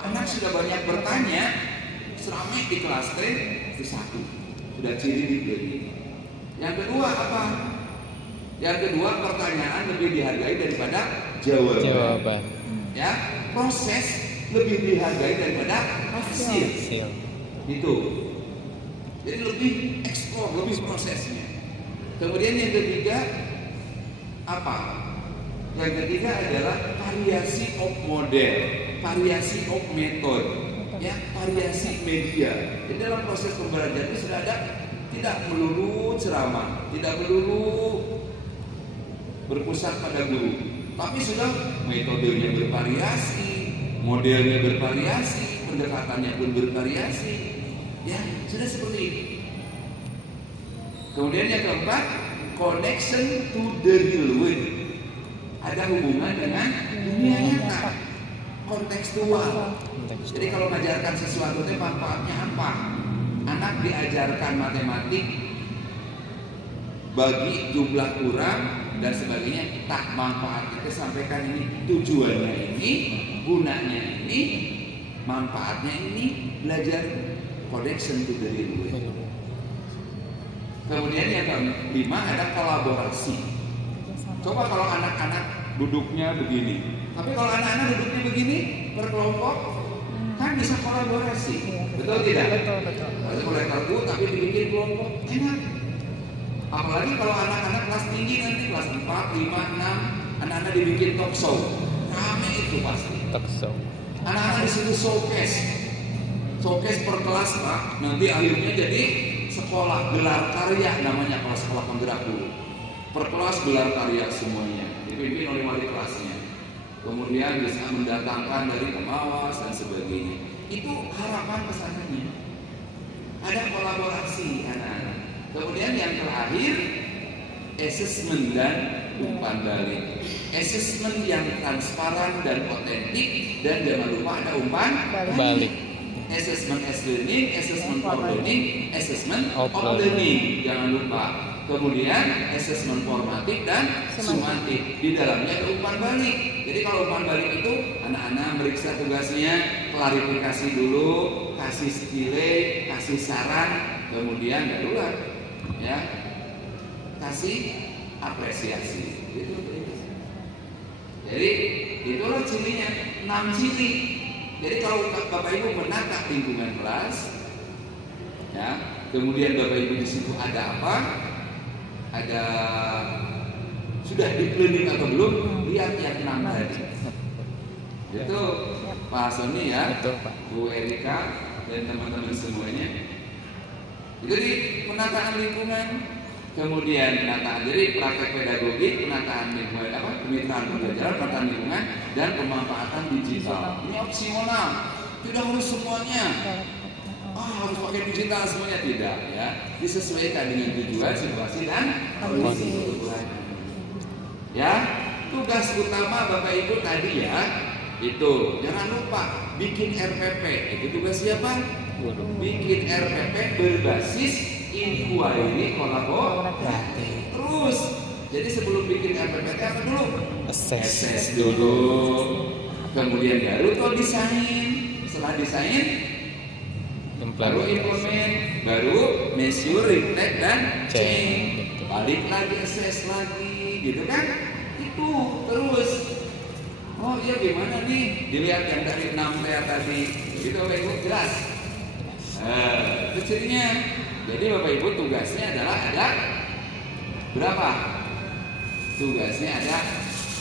Anak sudah banyak bertanya, seramai di kelas tren itu satu, sudah ciri diberi. Yang kedua apa? Yang kedua, pertanyaan lebih dihargai daripada jawaban. Ya, proses lebih dihargai daripada hasil. Itu. Jadi lebih eksplor, lebih prosesnya. Kemudian yang ketiga apa? Yang ketiga adalah variasi of model, variasi of method, ya, variasi media. Di dalam proses pembelajaran itu sudah ada, tidak melulu ceramah, tidak melulu berpusat pada guru, tapi sudah metodenya bervariasi, modelnya bervariasi, pendekatannya pun bervariasi, ya, sudah seperti ini. Kemudian yang keempat, connection to the real world, ada hubungan dengan dunia nyata, kontekstual. Jadi kalau mengajarkan sesuatu itu manfaatnya apa? Anak diajarkan matematik bagi jumlah kurang dan sebagainya, tak manfaat kita sampaikan ini, tujuannya ini, gunanya ini, manfaatnya ini, belajar connection to the real world. Kemudian yang kelima ada kolaborasi. Coba kalau anak-anak duduknya begini, tapi kalau anak-anak duduknya begini berkelompok, kan bisa kolaborasi, betul tidak? Betul. Harus mulai kartu tapi dibikin kelompok, enak. Apalagi kalau anak-anak kelas tinggi nanti kelas 4, 5, 6, anak-anak dibikin talk show, rame itu pasti. Talk show. Anak-anak disuruh showcase per kelas, Pak. Nanti akhirnya jadi sekolah gelar karya namanya, kalau sekolah penggerak dulu. Per kelas gelar karya semuanya, dipimpin oleh wali kelasnya. Kemudian bisa mendatangkan dari pengawas dan sebagainya. Itu harapan kesananya. Ada kolaborasi anak-anak. Kemudian yang terakhir, assessment dan umpan balik. Assessment yang transparan dan otentik, dan jangan lupa ada umpan balik. Assessment as learning, assessment for learning, assessment of learning. Jangan lupa. Kemudian assessment formatif dan sumatif. Di dalamnya ada umpan balik. Jadi kalau umpan balik itu anak-anak meriksa tugasnya, klarifikasi dulu, kasih nilai, kasih saran, kemudian darurat, ya, kasih apresiasi. Itu. Jadi itulah cirinya, 6 ciri. Jadi kalau Bapak Ibu menata lingkungan kelas, ya, kemudian Bapak Ibu di situ ada apa? Ada sudah di planning atau belum? Lihat yang 6 tadi. Itu Pak Sony ya, Bu Erika dan teman-teman semuanya. Jadi penataan lingkungan, kemudian penataan, jadi praktek pedagogik, penataan lingkungan, kemitraan pembelajaran, penataan lingkungan, dan pemanfaatan digital. Ini opsional, tidak harus semuanya. Harus pakai digital semuanya, tidak, ya. Disesuaikan dengan tujuan, situasi, dan kondisi. Ya, tugas utama Bapak Ibu tadi ya, itu jangan lupa bikin RPP. Itu tugas siapa? Bikin RPP berbasis inquiry kolaboratif. Terus, jadi sebelum bikin RPP apa dulu? Assess dulu. Kemudian baru kau desain. Setelah desain, baru implement, baru measure, reflect, dan change. Balik lagi, assess lagi, gitu kan? Itu terus. Oh iya, gimana nih? Dilihat yang dari 6 TA tadi, itu Bapak Ibu jelas. Itu cirinya. Jadi Bapak Ibu tugasnya adalah ada berapa? Tugasnya ada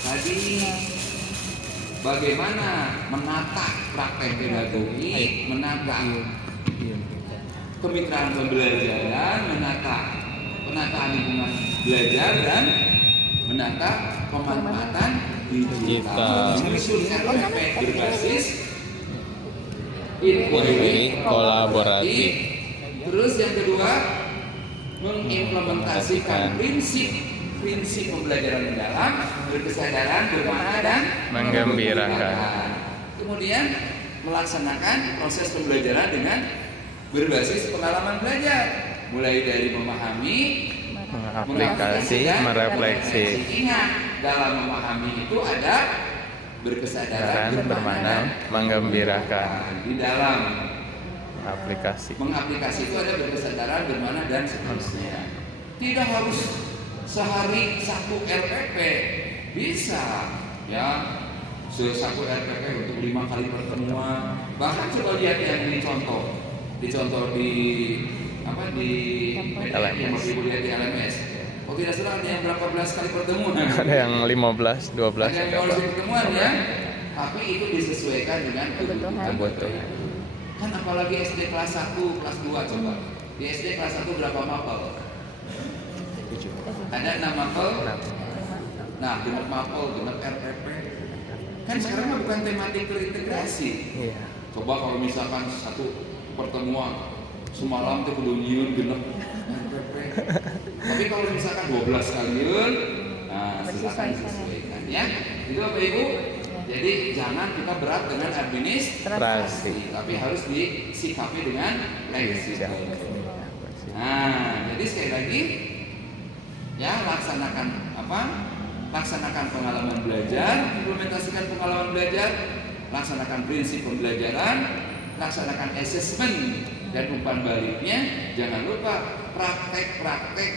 tadi bagaimana menata praktek pedagogi, menata kemitraan pembelajaran, menata penataan lingkungan belajar, dan menata pemanfaatan digital. Menyusun RPP berbasis inquiry kolaboratif. Terus yang kedua, mengimplementasikan prinsip pembelajaran mendalam, berkesadaran, bermakna, dan menggembirakan. Kemudian melaksanakan proses pembelajaran dengan berbasis pengalaman belajar, mulai dari memahami, mengaplikasi, merefleksi. Ingat, dalam memahami itu ada berkesadaran bermakna menggembirakan. Di dalam Aplikasi. mengaplikasi itu ada berkesadaran, bermakna, dan seterusnya. Tidak harus sehari 1 RPP, bisa ya, satu RPP untuk 5 kali pertemuan. Bahkan coba lihat yang dicontoh di apa di LMS. yang Ibu lihat di LMS. Oh tidak salah, ada yang berapa belas kali pertemuan? Ada yang 15, 12 ada yang 15 kali pertemuan ya. Tapi itu disesuaikan dengan kebutuhan. Kan apalagi SD kelas 1, kelas 2 coba. Di SD kelas 1 berapa mapel? Ada 6 mapel. Nah, genap mapel, genap RPP. Kan sekarang mah bukan tematik terintegrasi. Iya. Coba kalau misalkan satu pertemuan semalam tuh kudu nyieun genep RPP. Tapi kalau misalkan 12 kalian, nah silakan disesuaikan ya. Itu Bapak Ibu. Jadi jangan kita berat dengan administrasi, tapi harus disikapi dengan fleksibel. Nah, jadi sekali lagi ya, laksanakan apa? Laksanakan pengalaman belajar, implementasikan pengalaman belajar, laksanakan prinsip pembelajaran, laksanakan assessment dan umpan baliknya. Jangan lupa praktek-praktek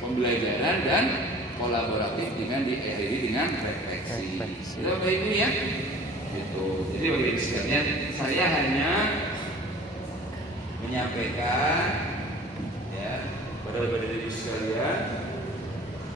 pembelajaran dan kolaboratif dengan diakhiri dengan refleksi. Itu Bapak Ibu ya. Gitu. Jadi Bapak Ibu sekalian, saya hanya menyampaikan ya pada Bapak Ibu sekalian